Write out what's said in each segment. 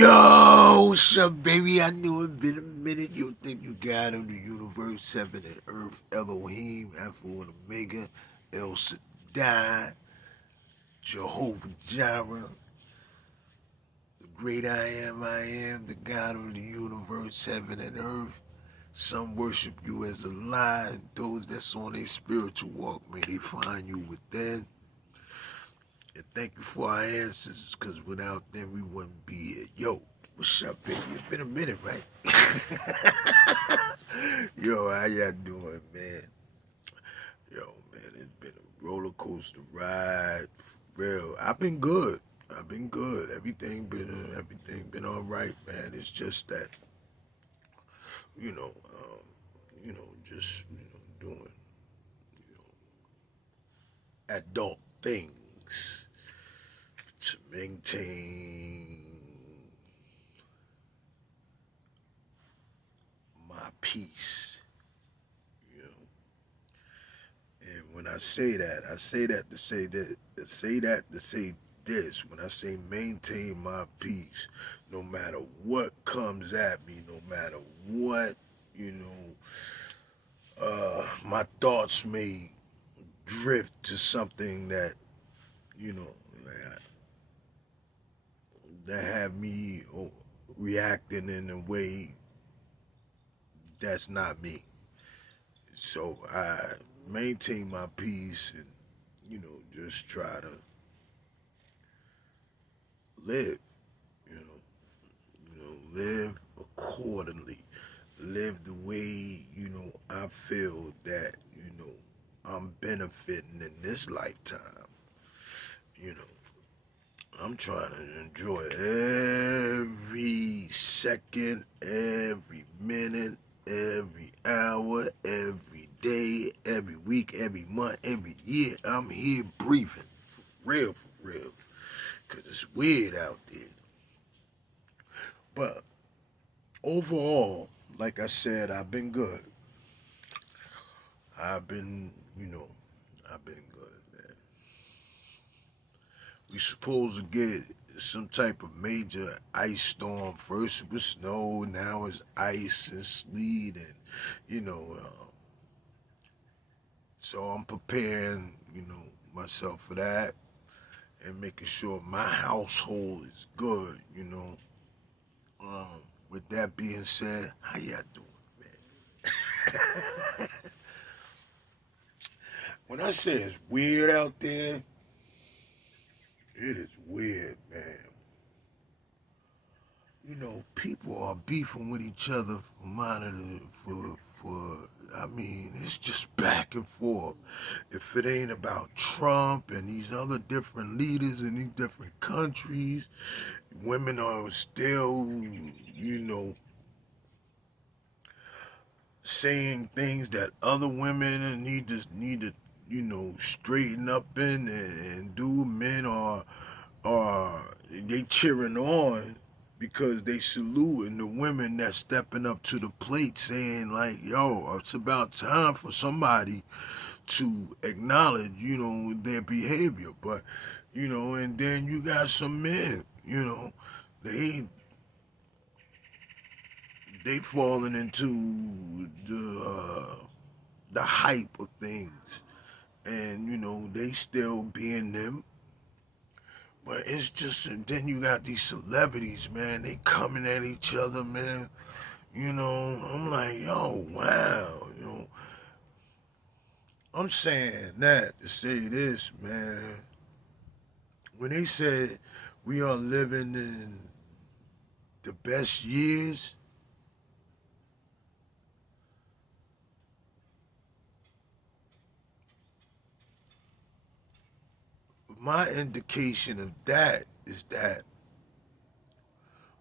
Yo, what's up, baby? I knew it been a minute. You think you got on the universe, heaven and earth, Elohim, Alpha and Omega, El Shaddai, Jehovah Jireh, the great I am, the God of the universe, heaven and earth. Some worship you as a lie, and those that's on a spiritual walk, may they find you within. And thank you for our ancestors, because without them, we wouldn't be here. Yo, what's up, baby? It's been a minute, right? Yo, how y'all doing, man? Yo, man, it's been a roller coaster ride, for real. I've been good. I've been good. Everything been all right, man. It's just that, you know, just doing adult things to maintain my peace. You know, and when I say that to say that, to say this. When I say maintain my peace, no matter what comes at me, no matter what, my thoughts may drift to something that, you know, that have me reacting in a way that's not me. So I maintain my peace and, just try to live, you know, live accordingly, live the way, I feel that, I'm benefiting in this lifetime. You know, I'm trying to enjoy every second, every minute, every hour, every day, every week, every month, every year. I'm here breathing. For real. Because it's weird out there. But overall, like I said, I've been good. I've been, I've been good, man. We supposed to get some type of major ice storm. First it was snow, now it's ice and sleet, and you know. So I'm preparing, myself for that, and making sure my household is good. With that being said, how y'all doing, man? When I say it's weird out there, it is weird, man. People are beefing with each other for monitor for I mean, it's just back and forth. If it ain't about Trump and these other different leaders in these different countries, women are still, saying things that other women need to straighten up in and do. Men are they cheering on because they saluting the women that's stepping up to the plate, saying like, yo, it's about time for somebody to acknowledge, their behavior. But, and then you got some men, they they falling into the hype of things, and they still being them. But it's just, and then you got these celebrities, man. They coming at each other, man. I'm like, yo, wow. I'm saying that to say this, man. When they said we are living in the best years, my indication of that is that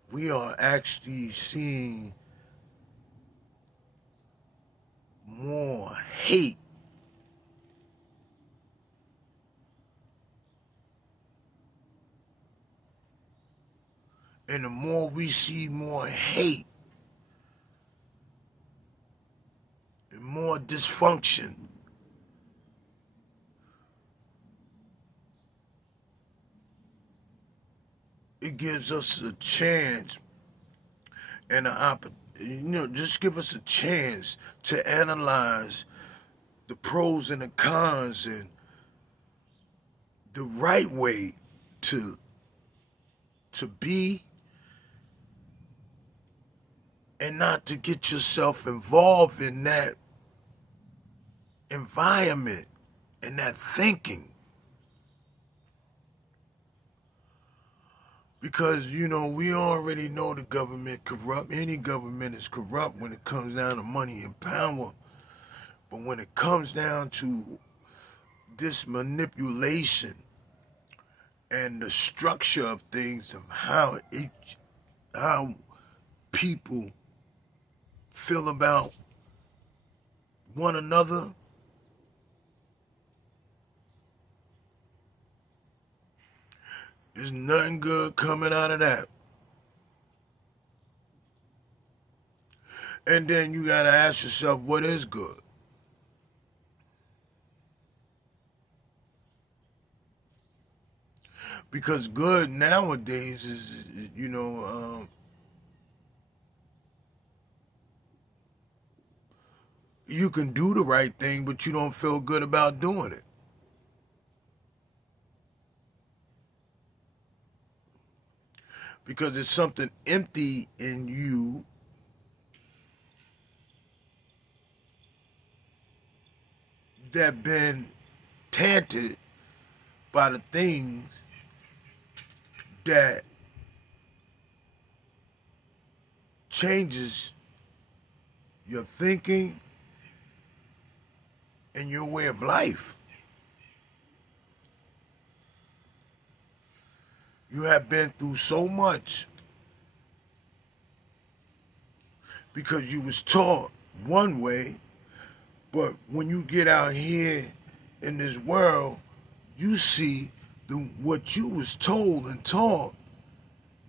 we are actually seeing more hate. And the more we see more hate and more dysfunction, it gives us a chance and an opportunity. Just give us a chance to analyze the pros and the cons and the right way to be, and not to get yourself involved in that environment and that thinking. Because, we already know the government corrupt. Any government is corrupt when it comes down to money and power. But when it comes down to this manipulation and the structure of things, of how people feel about one another, there's nothing good coming out of that. And then you gotta ask yourself, what is good? Because good nowadays is, you can do the right thing, but you don't feel good about doing it. Because there's something empty in you that been tainted by the things that changes your thinking and your way of life. You have been through so much because you was taught one way, but when you get out here in this world, you see what you was told and taught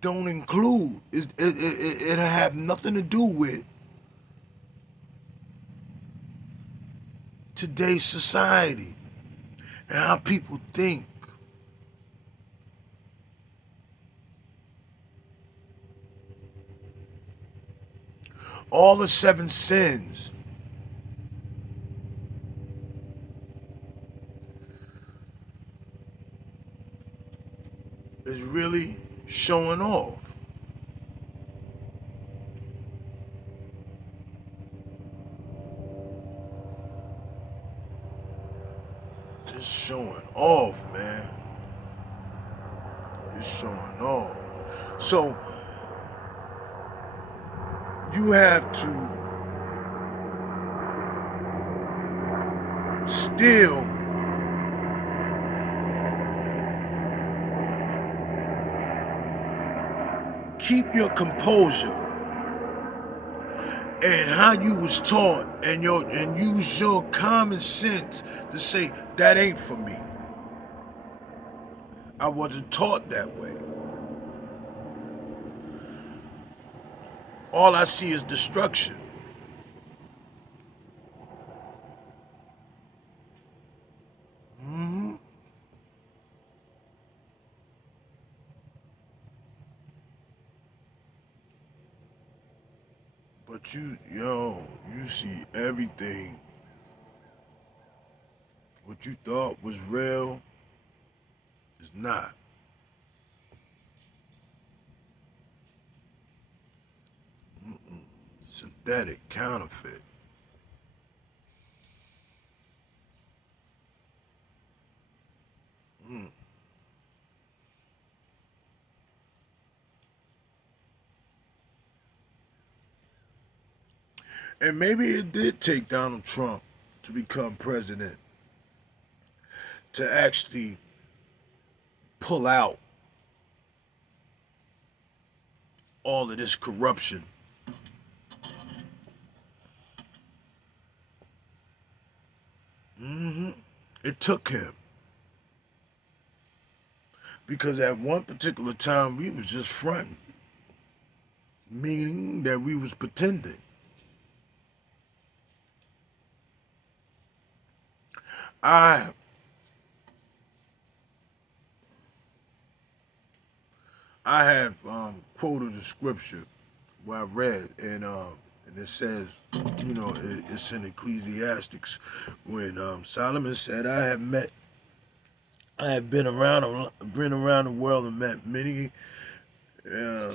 don't include. It have nothing to do with today's society and how people think. All the seven sins is really showing off. It's showing off, man. It's showing off. So you have to still keep your composure and how you was taught, and use your common sense to say that ain't for me. I wasn't taught that way. All I see is destruction. But you see everything. What you thought was real is not. Synthetic, counterfeit. And maybe it did take Donald Trump to become president to actually pull out all of this corruption. It took him. Because at one particular time we was just fronting, meaning that we was pretending. I I have quoted the scripture where I read, and it says, it's in Ecclesiastics when Solomon said, I have been around the world and met uh,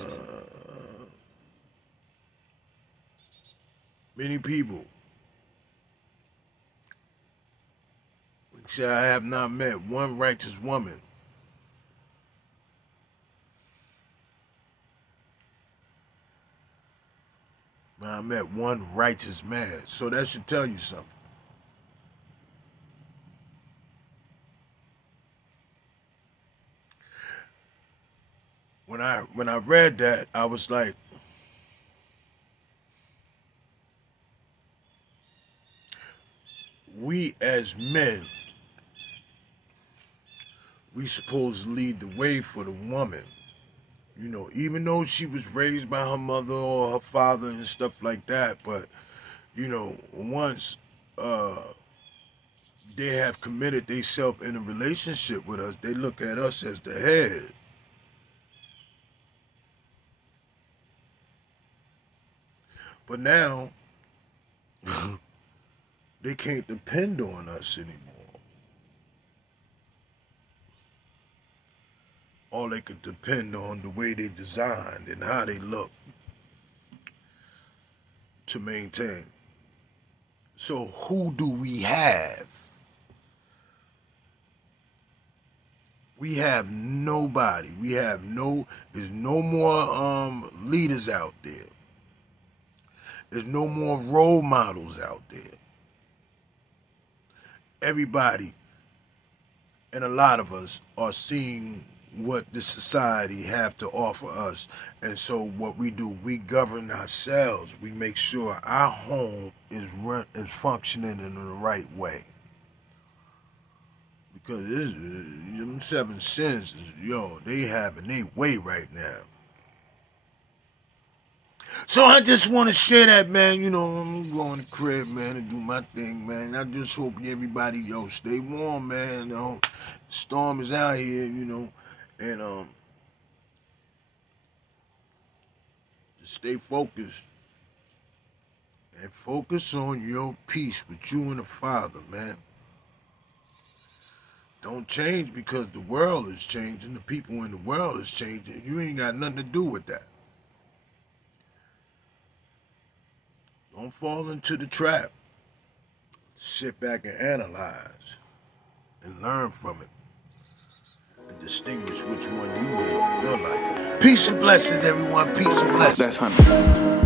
many people. He said, I have not met one righteous woman. I met one righteous man. So that should tell you something. When I read that, I was like, we as men, we supposed to lead the way for the woman. Even though she was raised by her mother or her father and stuff like that, but once they have committed themselves in a relationship with us, they look at us as the head. But now they can't depend on us anymore. All they could depend on the way they designed and how they look to maintain. So who do we have? We have nobody. There's no more leaders out there. There's no more role models out there. Everybody and a lot of us are seeing what this society have to offer us. And so what we do, we govern ourselves. We make sure our home is functioning in the right way. Because them seven sins, they having their way right now. So I just want to share that, man. I'm going to the crib, man, and do my thing, man. I just hope everybody, stay warm, man. The storm is out here, and just stay focused and focus on your peace with you and the Father, man. Don't change because the world is changing. The people in the world is changing. You ain't got nothing to do with that. Don't fall into the trap. Sit back and analyze and learn from it and distinguish which one you need in your life. Peace and blessings, everyone. Peace and blessings. That's 100.